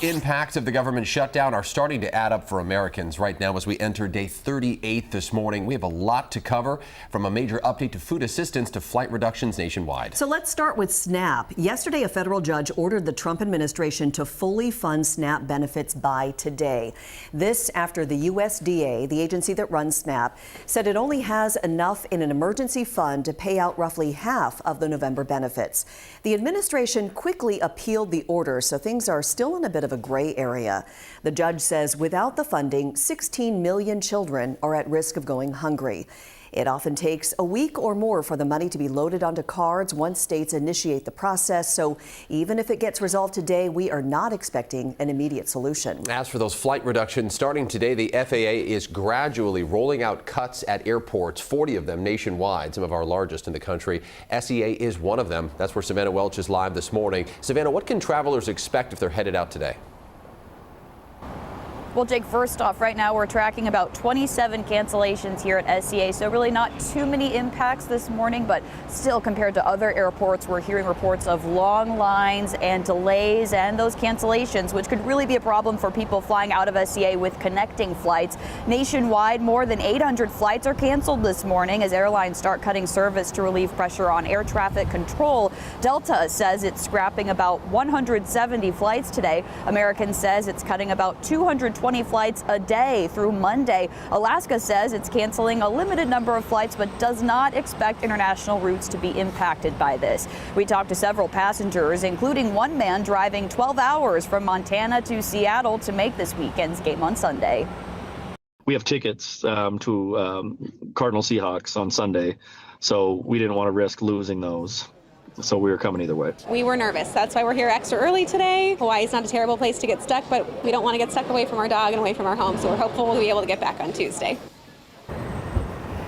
first impacts of the government shutdown are starting to add up for Americans right now as we enter day 38 this morning. We have a lot to cover, from a major update to food assistance to flight reductions nationwide. So let's start with SNAP. Yesterday, a federal judge ordered the Trump administration to fully fund SNAP benefits by today. This after the USDA, the agency that runs SNAP, said it only has enough in an emergency fund to pay out roughly half of the November benefits. The administration quickly appealed the order, so things are still in a bit of a gray area. The judge says without the funding, 16 million children are at risk of going hungry. It often takes a week or more for the money to be loaded onto cards once states initiate the process. So even if it gets resolved today, we are not expecting an immediate solution. As for those flight reductions, starting today, the FAA is gradually rolling out cuts at airports, 40 of them nationwide, some of our largest in the country. SEA is one of them. That's where Savannah Welch is live this morning. Savannah, what can travelers expect if they're headed out today? Well, Jake, first off, right now we're tracking about 27 cancellations here at SEA, so really not too many impacts this morning, but still compared to other airports, we're hearing reports of long lines and delays and those cancellations, which could really be a problem for people flying out of SEA with connecting flights. Nationwide, more than 800 flights are canceled this morning as airlines start cutting service to relieve pressure on air traffic control. Delta says it's scrapping about 170 flights today. American says it's cutting about 220 flights a day through Monday. Alaska says it's canceling a limited number of flights but does not expect international routes to be impacted by this. We talked to several passengers, including one man driving 12 hours from Montana to Seattle to make this weekend's game on Sunday. We have tickets to Cardinal Seahawks on Sunday, so we didn't want to risk losing those. So we were coming either way. We were nervous. That's why we're here extra early today. Hawaii is not a terrible place to get stuck, but we don't want to get stuck away from our dog and away from our home. So we're hopeful we'll be able to get back on Tuesday.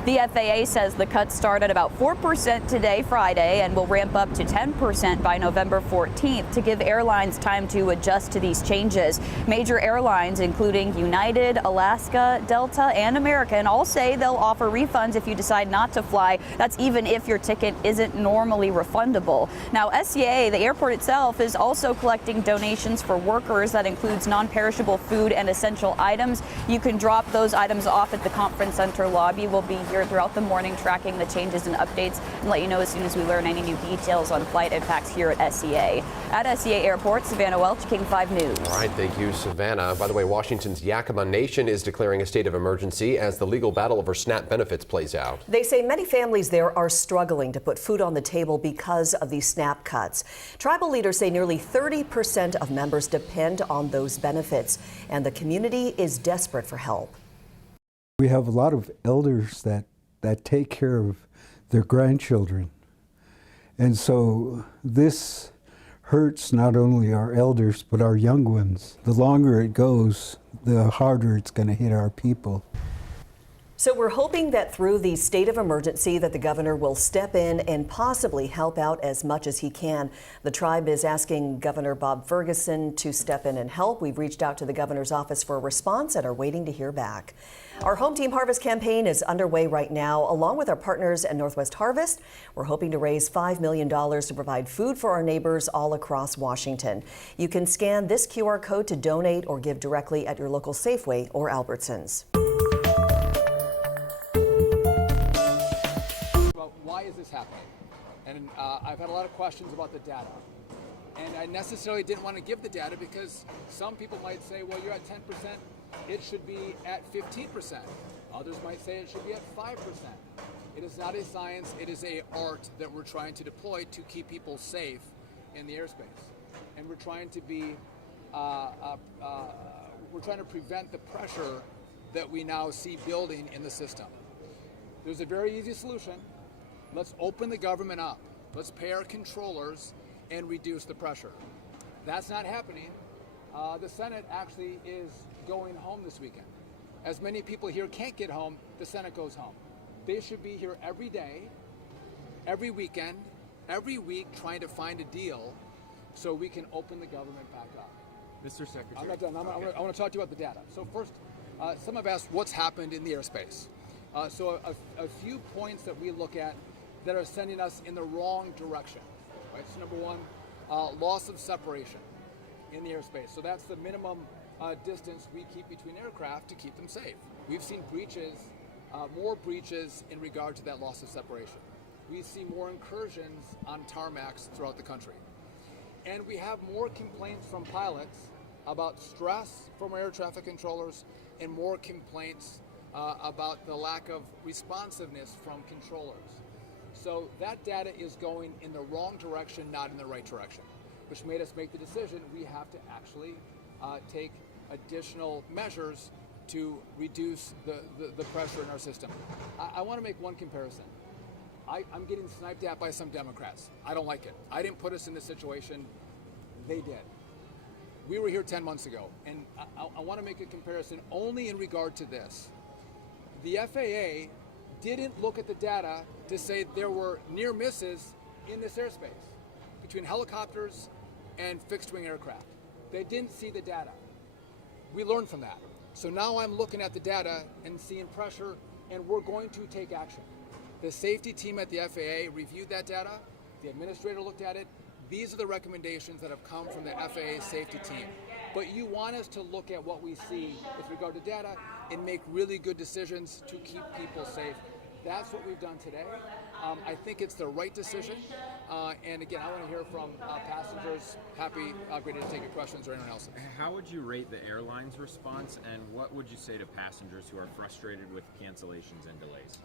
The FAA says the cuts start at about 4% today, Friday, and will ramp up to 10% by November 14th to give airlines time to adjust to these changes. Major airlines, including United, Alaska, Delta, and American, all say they'll offer refunds if you decide not to fly. That's even if your ticket isn't normally refundable. Now, SEA, the airport itself, is also collecting donations for workers. That includes non-perishable food and essential items. You can drop those items off at the conference center lobby. We'll be here throughout the morning tracking the changes and updates and let you know as soon as we learn any new details on flight impacts here at SEA. At SEA Airport, Savannah Welch, King 5 News. All right, thank you, Savannah. By the way, Washington's Yakima Nation is declaring a state of emergency as the legal battle over SNAP benefits plays out. They say many families there are struggling to put food on the table because of these SNAP cuts. Tribal leaders say nearly 30% of members depend on those benefits, and the community is desperate for help. We have a lot of elders that take care of their grandchildren. And so this hurts not only our elders, but our young ones. The longer it goes, the harder it's going to hit our people. So we're hoping that through the state of emergency that the governor will step in and possibly help out as much as he can. The tribe is asking Governor Bob Ferguson to step in and help. We've reached out to the governor's office for a response and are waiting to hear back. Our Home Team Harvest campaign is underway right now. Along with our partners at Northwest Harvest, we're hoping to raise $5 million to provide food for our neighbors all across Washington. You can scan this QR code to donate or give directly at your local Safeway or Albertsons. Why is this happening? And I've had a lot of questions about the data. And I necessarily didn't want to give the data because some people might say, well, you're at 10%, it should be at 15%. Others might say it should be at 5%. It is not a science, it is an art that we're trying to deploy to keep people safe in the airspace. And we're trying to be, we're trying to prevent the pressure that we now see building in the system. There's a very easy solution. Let's open the government up. Let's pay our controllers and reduce the pressure. That's not happening. The Senate actually is going home this weekend. As many people here can't get home, the Senate goes home. They should be here every day, every weekend, every week trying to find a deal so we can open the government back up. Mr. Secretary. I'm not done. I want to talk to you about the data. So first, some have asked what's happened in the airspace. So a few points that we look at that are sending us in the wrong direction. Right? So number one, loss of separation. in the airspace. So that's the minimum distance we keep between aircraft to keep them safe. We've seen breaches, more breaches in regard to that loss of separation. We see more incursions on tarmacs throughout the country. And we have more complaints from pilots about stress from air traffic controllers and more complaints about the lack of responsiveness from controllers. So that data is going in the wrong direction, not in the right direction, which made us make the decision we have to actually take additional measures to reduce the pressure in our system. I want to make one comparison. I'm getting sniped at by some Democrats. I don't like it. I didn't put us in this situation. They did. We were here 10 months ago, and I want to make a comparison only in regard to this. The FAA didn't look at the data to say there were near misses in this airspace between helicopters and fixed-wing aircraft. They didn't see the data. We learned from that. So now I'm looking at the data and seeing pressure, and we're going to take action. The safety team at the FAA reviewed that data. The administrator looked at it. These are the recommendations that have come from the FAA safety team. But you want us to look at what we see with regard to data and make really good decisions to keep people safe. That's what we've done today. I think it's the right decision. And again, I want to hear from passengers. Happy, ready to take your questions or anyone else. How would you rate the airline's response, and what would you say to passengers who are frustrated with cancellations and delays?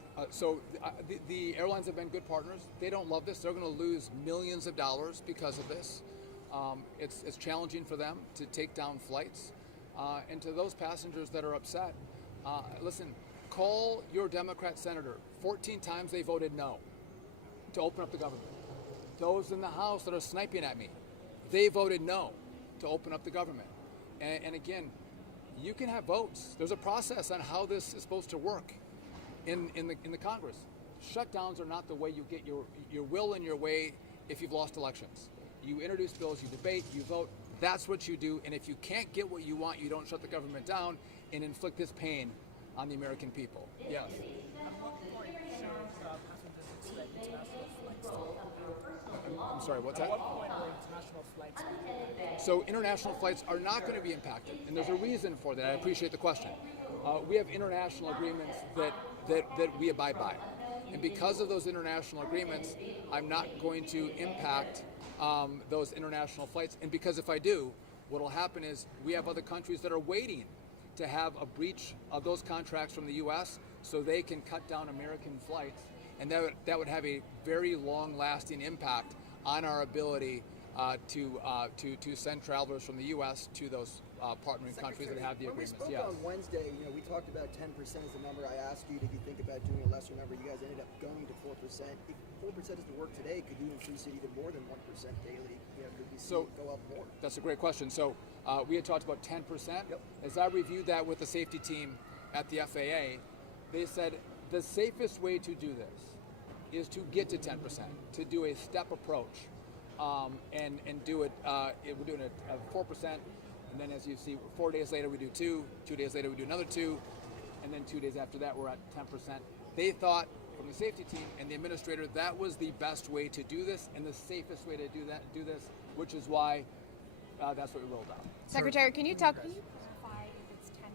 The airlines have been good partners. They don't love this. They're going to lose millions of dollars because of this. It's challenging for them to take down flights. And to those passengers that are upset, listen, call your Democrat senator. 14 times they voted no to open up the government. Those in the House that are sniping at me, they voted no to open up the government. And again, you can have votes. There's a process on how this is supposed to work in the Congress. Shutdowns are not the way you get your will in your way if you've lost elections. You introduce bills, you debate, you vote. That's what you do. And if you can't get what you want, you don't shut the government down and inflict this pain on the American people. Yes. At what point should passengers expect international flights to open? I'm sorry, what's that? At what point will international flights be impacted? So international flights are not going to be impacted, and there's a reason for that. I appreciate the question. We have international agreements that we abide by. And because of those international agreements, I'm not going to impact those international flights. And because if I do, what will happen is we have other countries that are waiting to have a breach of those contracts from the U.S. so they can cut down American flights. And that would have a very long-lasting impact on our ability to send travelers from the U.S. to those partnering countries that have the agreements. When we spoke on Wednesday, we talked about 10% as the number. I asked you, did you think about doing a lesser number? You guys ended up going to 4%. If 4% doesn't work today, could you increase it even more than 1% daily? Could we see it go up more? That's a great question. So we had talked about 10%. Yep. As I reviewed that with the safety team at the FAA, they said the safest way to do this is to get to 10%, to do a step approach. And do it, we're doing it at 4%, and then as you see, 4 days later we do 2 days later we do another 2, and then 2 days after that we're at 10%. They thought, from the safety team and the administrator, that was the best way to do this and the safest way to do this, which is why that's what we rolled out. Secretary, can you talk? Can you clarify if it's 10%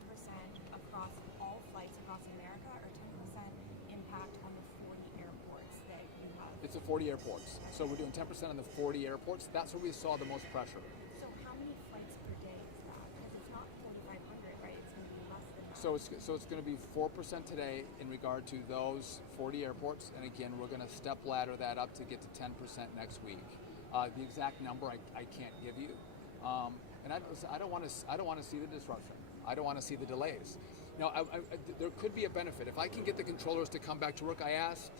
across all flights across America or 10% impact on the 40 airports that you have? It's the 40 airports. So we're doing 10% on the 40 airports. That's where we saw the most pressure. So how many flights per day is that? Because it's not 4,500, right? It's going to be less than that. So it's going to be 4% today in regard to those 40 airports. And again, we're going to step ladder that up to get to 10% next week. The exact number I can't give you. And I don't want to see the disruption. I don't want to see the delays. Now, there could be a benefit. If I can get the controllers to come back to work, I asked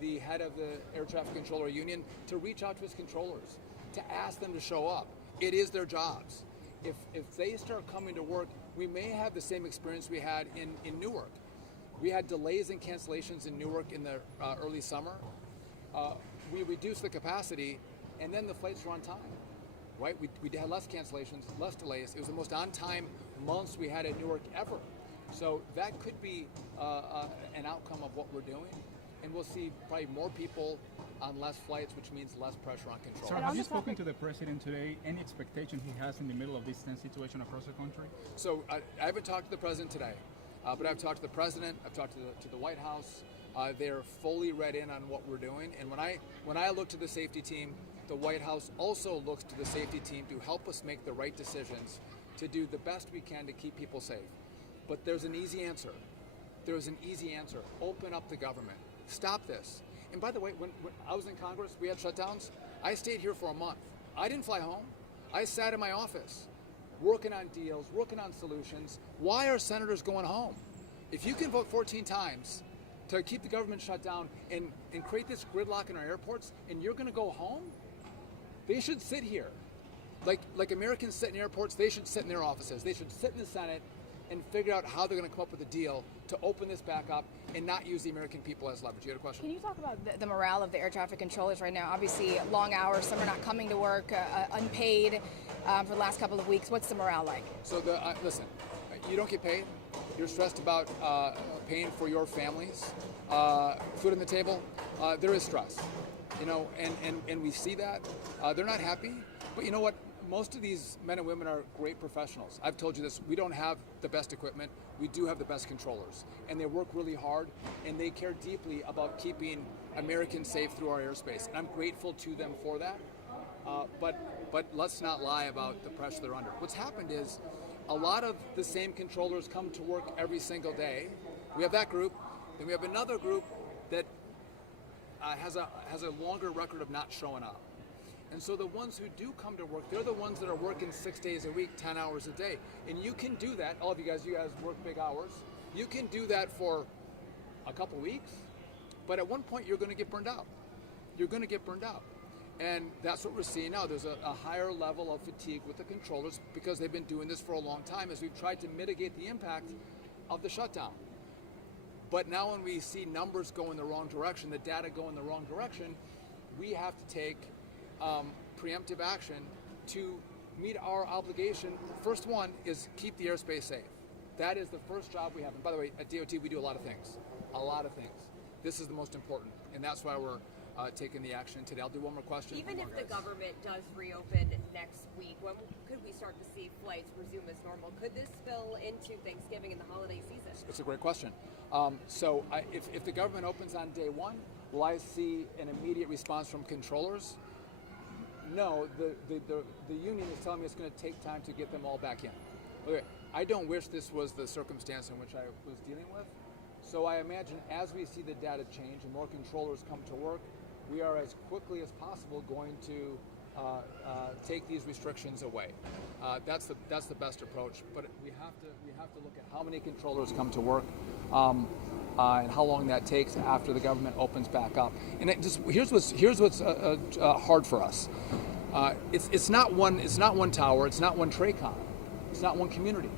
the head of the Air Traffic Controller Union to reach out to his controllers, to ask them to show up. It is their jobs. If they start coming to work, we may have the same experience we had in Newark. We had delays and cancellations in Newark in the early summer. We reduced the capacity, and then the flights were on time. Right? We had less cancellations, less delays. It was the most on-time months we had at Newark ever. So that could be an outcome of what we're doing. and we'll see probably more people on less flights, which means less pressure on control. Sir, have you spoken to the president today? Any expectation he has in the middle of this tense situation across the country? So I haven't talked to the president today, but I've talked to the president. I've talked to the White House. They're fully read in on what we're doing. And when I look to the safety team, the White House also looks to the safety team to help us make the right decisions, to do the best we can to keep people safe. But there's an easy answer. There's an easy answer. Open up the government. Stop this. And by the way, when I was in Congress, we had shutdowns. I stayed here for a month. I didn't fly home. I sat in my office, working on deals, working on solutions. Why are senators going home? If you can vote 14 times to keep the government shut down and create this gridlock in our airports, and you're going to go home, they should sit here. Like Americans sit in airports, they should sit in their offices. They should sit in the Senate and figure out how they're going to come up with a deal to open this back up and not use the American people as leverage. You had a question? Can you talk about the morale of the air traffic controllers right now? Obviously, long hours, some are not coming to work, unpaid for the last couple of weeks. What's the morale like? So, listen, you don't get paid. You're stressed about paying for your families, food on the table. There is stress, you know, and we see that. They're not happy, but you know what? Most of these men and women are great professionals. I've told you this, we don't have the best equipment, we do have the best controllers. And they work really hard, and they care deeply about keeping Americans safe through our airspace. And I'm grateful to them for that. But let's not lie about the pressure they're under. What's happened is a lot of the same controllers come to work every single day. We have that group, then we have another group that has a longer record of not showing up. And so the ones who do come to work, they're the ones that are working 6 days a week, 10 hours a day. And you can do that, all of you guys work big hours. You can do that for a couple weeks, but at one point you're going to get burned out. You're going to get burned out. And that's what we're seeing now. There's a higher level of fatigue with the controllers because they've been doing this for a long time as we've tried to mitigate the impact of the shutdown. But now when we see numbers go in the wrong direction, the data go in the wrong direction, we have to take preemptive action to meet our obligation. First one is keep the airspace safe. That is the first job we have. And by the way, at DOT, we do a lot of things. This is the most important, and that's why we're taking the action today. I'll do one more question. Even if the government does reopen next week, when could we start to see flights resume as normal? Could this spill into Thanksgiving and the holiday season? It's a great question. So if the government opens on day one, will I see an immediate response from controllers? No, the union is telling me it's going to take time to get them all back in. Okay, I don't wish this was the circumstance in which I was dealing with. So I imagine as we see the data change and more controllers come to work, we are as quickly as possible going to take these restrictions away. That's the best approach. But we have to look at how many controllers come to work and how long that takes after the government opens back up. And here's what's hard for us. It's not one tower. It's not one TRACON. It's not one community.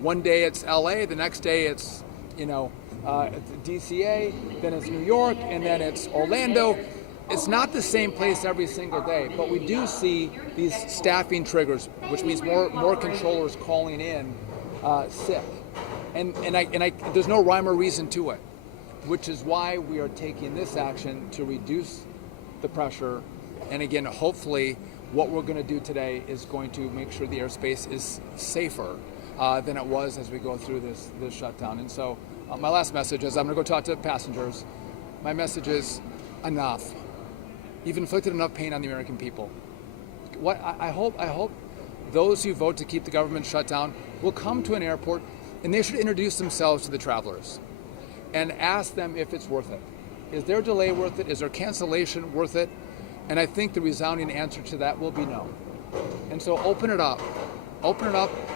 One day it's LA. The next day it's DCA. Then it's New York, and then it's Orlando. It's not the same place every single day, but we do see these staffing triggers, which means more controllers calling in sick. And there's no rhyme or reason to it, which is why we are taking this action to reduce the pressure. And again, hopefully what we're going to do today is going to make sure the airspace is safer than it was as we go through this shutdown. And so my last message is I'm going to go talk to passengers. My message is enough. You've inflicted enough pain on the American people. I hope those who vote to keep the government shut down will come to an airport and they should introduce themselves to the travelers and ask them if it's worth it. Is their delay worth it? Is their cancellation worth it? And I think the resounding answer to that will be no. And so open it up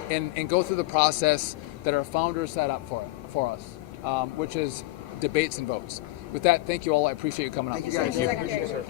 and go through the process that our founders set up for us, which is debates and votes. With that, thank you all. I appreciate you coming on. Thank you, guys. Thank you.